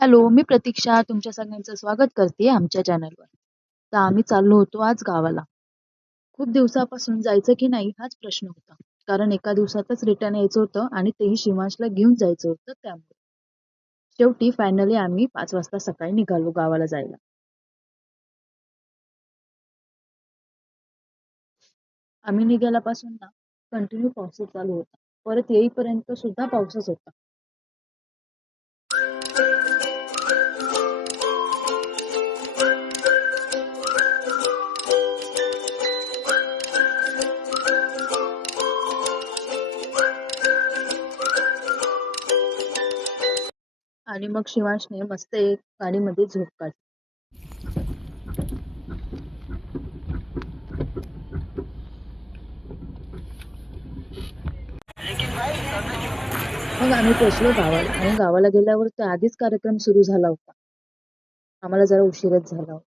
Hello, मी प्रतीक्षा तुमच्या सगळ्यांचं स्वागत करते आमच्या चॅनलवर. तर आम्ही चाललो होतो आज गावाला. खूप दिवसापासून जायचं की नाही हाच प्रश्न होता. कारण एका दिवसातच रिटर्न यायचं होतं आणि तेही शिवांशला घेऊन जायचं होतं त्यामुळे. शेवटी फायनली आम्ही पाच वाजता सकाळी निघालो गावाला जायला. आम्ही निघाल्यापासून ना कंटिन्यू पाऊसच चालू होता. परत येईपर्यंत सुद्धा पाऊसच होता. आणि मग शिवांशने मस्त एक गाडीमध्ये झोप काढली. मग आम्ही पोचलो गावाला आणि गावाला गेल्यावर तर आधीच कार्यक्रम सुरू झाला होता. आम्हाला जरा उशीरच झाला होता.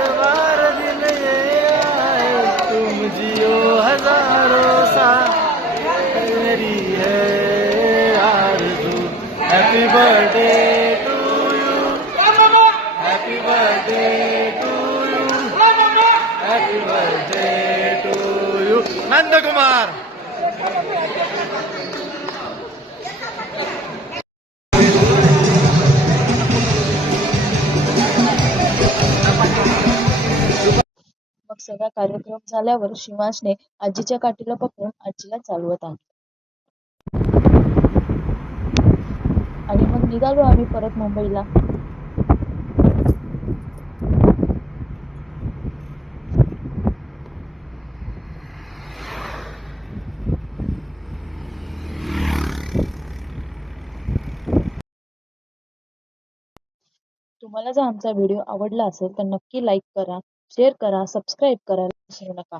Birthday to you happy birthday to you happy birthday to you Nand Kumar मग सगळा कार्यक्रम झाल्यावर शिवांशने आजीच्या काठीला पकडून आजीला चालवत आणलं. निघालो आम्ही परत मुंबईला. तुम्हाला जर आमचा व्हिडिओ आवडला असेल तर नक्की लाईक करा, शेअर करा, सबस्क्राईब करायला विसरू नका.